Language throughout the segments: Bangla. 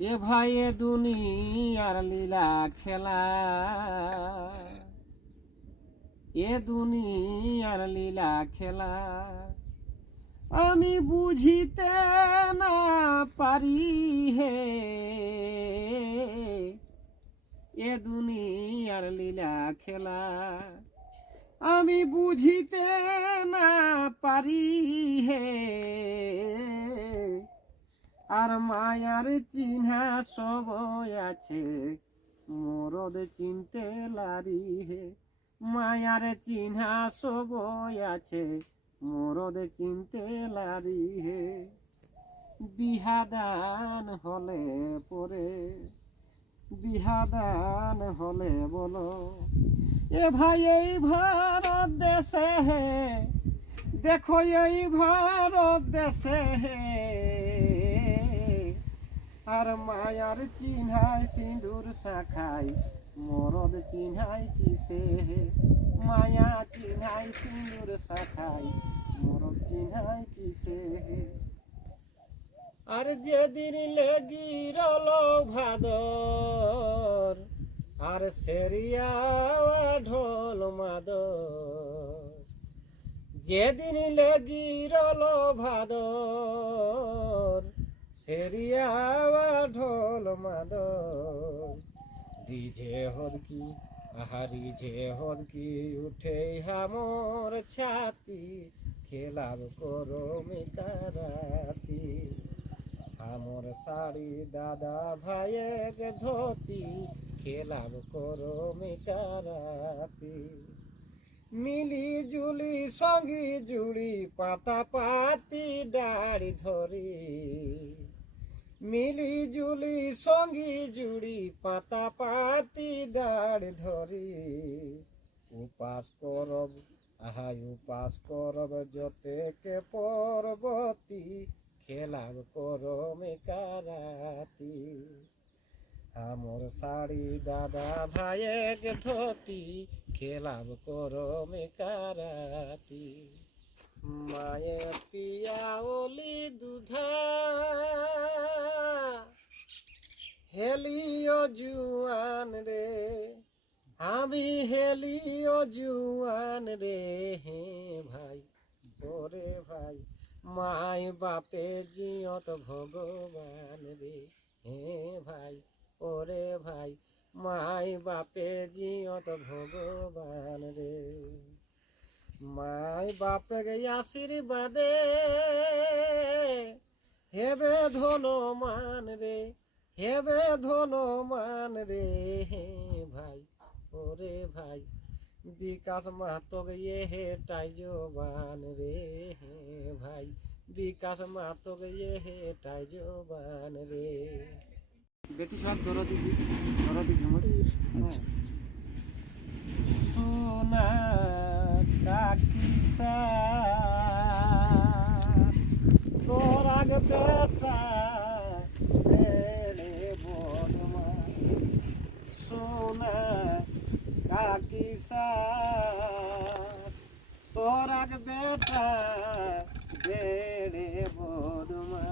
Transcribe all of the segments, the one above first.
এ ভাই এ দুনিয়ার লীলা খেলা, এ দুনিয়ার লীলা খেলা আমি বুঝিতে না পারি হে। এ দুনিয়ার লীলা খেলা আমি বুঝিতে না পারি হে। আর মায়ার চিহ্না সবই আছে, মরদ চিনতে লারি হে। মায়ার চিহ্না সবই আছে, মরদ চিনতে লারি হে। বিহাদান হলে পরে, বিহাদান হলে বলো এ ভাই এই ভারত দেশে হে, দেখো এই ভারত দেশে হে। আর মায়ার চিহ্নায় সিঁদুর শাখাই, মরদ চিহ্নাই কিসে হে। মায়া চিহ্নাই সিঁদুর শাখাই, মরদ চিহ্নাই কিসে হে। আর যেদিন লেগিরল ভাদর, আর সেরিয়া ঢোল মাদর। যেদিন লেগিরল ভাদর, সেরিয়া ঢোল মাদর। রিঝে হদকি আহা রিঝে হদকি উঠে হামর ছাতি, খেলাব করো মেকারাতি। আমর শাড়ি দাদা ভাইয়ের ধুতি, খেলাব করো মেকারাতি। মিলি জুলি সঙ্গী জুড়ি পাতা পাতি ডাড়ি ধরি, মিলি জুলি সঙ্গী জুড়ি পাতা পাতি ডাড়ি ধরি। উপাস করব আহা উপাস করব যতেকে পর্বতী, খেলাব করো মেকারাতি। আমর শাড়ি দাদা ভাইয়ের ধুতি, খেলাব করো মেকারাতি। মায়ের পিয়া ওলি দুধা, হেলিও জুয়ান রে, আমি হেলিও জুয়ান রে হে ভাই। ওরে ভাই মাই বাপে জিয়ত ভগবান রে হে ভাই। ওরে ভাই মাই বাপে জিয়ত ভগবান রে। মাই বাপে আশীর্বাদে হেবে ধনমান রে, হেবে ধনমান রে হে ভাই। ওরে ভাই বিকাশ মাহাতো গে হে টাই জবান রে হে ভাই। বিকাশ মাহাতো গে হে টাই জবান রে। বেটি সব দরদি দরদি ঝুমুর। সোনা কাকিসা তোর আগে বেটা বেড়ে বদমা। সোনা কাকিসা তোর আগে বেটা বেড়ে বদমা।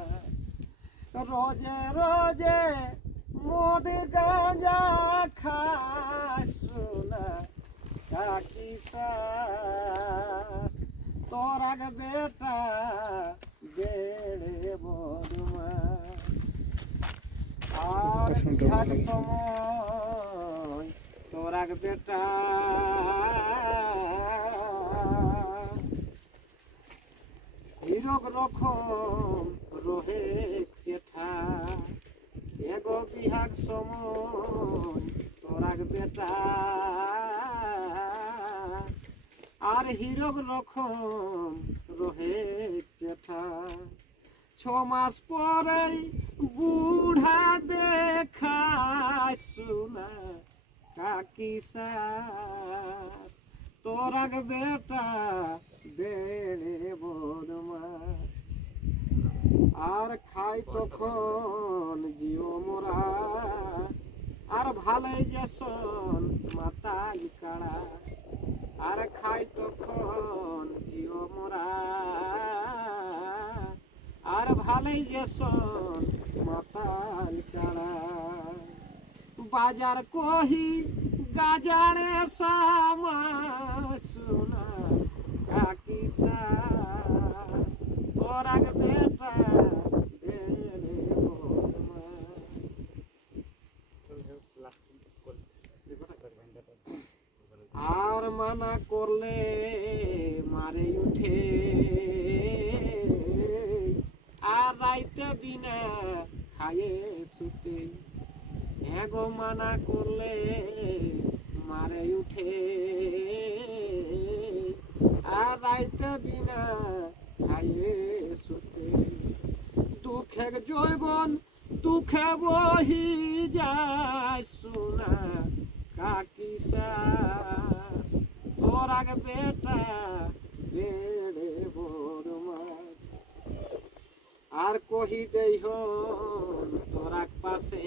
রোজে রোজে মদ গাঁজা খাস সোনা কাকিসা তোর আগে বেটা বেড়ে বদমা। আর বিহার সময় তোর আগে বেটা হিরক রকম রহে চেঠা। এগো বিহাগ সময় তোর আগে বেটা আর হিরক রকম রহে চেঠা। 6 মাস পরেই বুড়া দেখা সোনা কাকিসা তোর আগে বেটা বেড়ে বদমা। আর খাই তখন জিও মোরা, আর ভালোই যেসন মাতাই কাড়া। আর খাই তখন জিও মোরা, আর ভালো পালেই যে শোন মাতাল কাড়া বাজার কহি গাজারে সামা সোনা কাকি সাস তোর আগে বেটা দেরে আর মানা করলে মারে উঠে আর রাইতে বিনা খায়ে শুতে এগো মানা করলে মারে উঠে আর রাইতে বিনা খায়ে শুতে দুঃখে জৈবন দুঃখে বহি যায় সোনা কাকি সাস তোর আগে বেটা বেড়ে বড়মাস আর কহি দেই হন তোরাক পাশে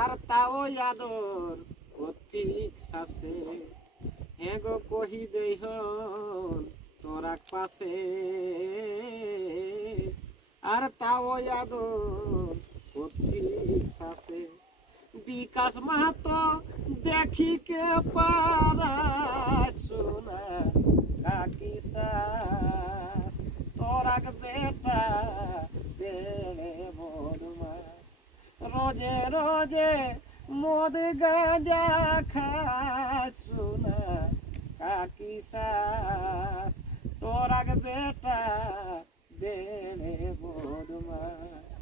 আর তাও আদর কর্তিক শাসে হেগো কহি দেই হন তোরাক পাশে আর তাও আদর কর্তিক শাসে বিকাশ মাহাতো দেখি কে পারা সোনা কাকি সাস তোরাক বেটা দেড়ে বদমাস রোজে রোজে মদ গাঁজা খায় সোনা কাকি সাস তোরাক বেটা দেড়ে বদমাস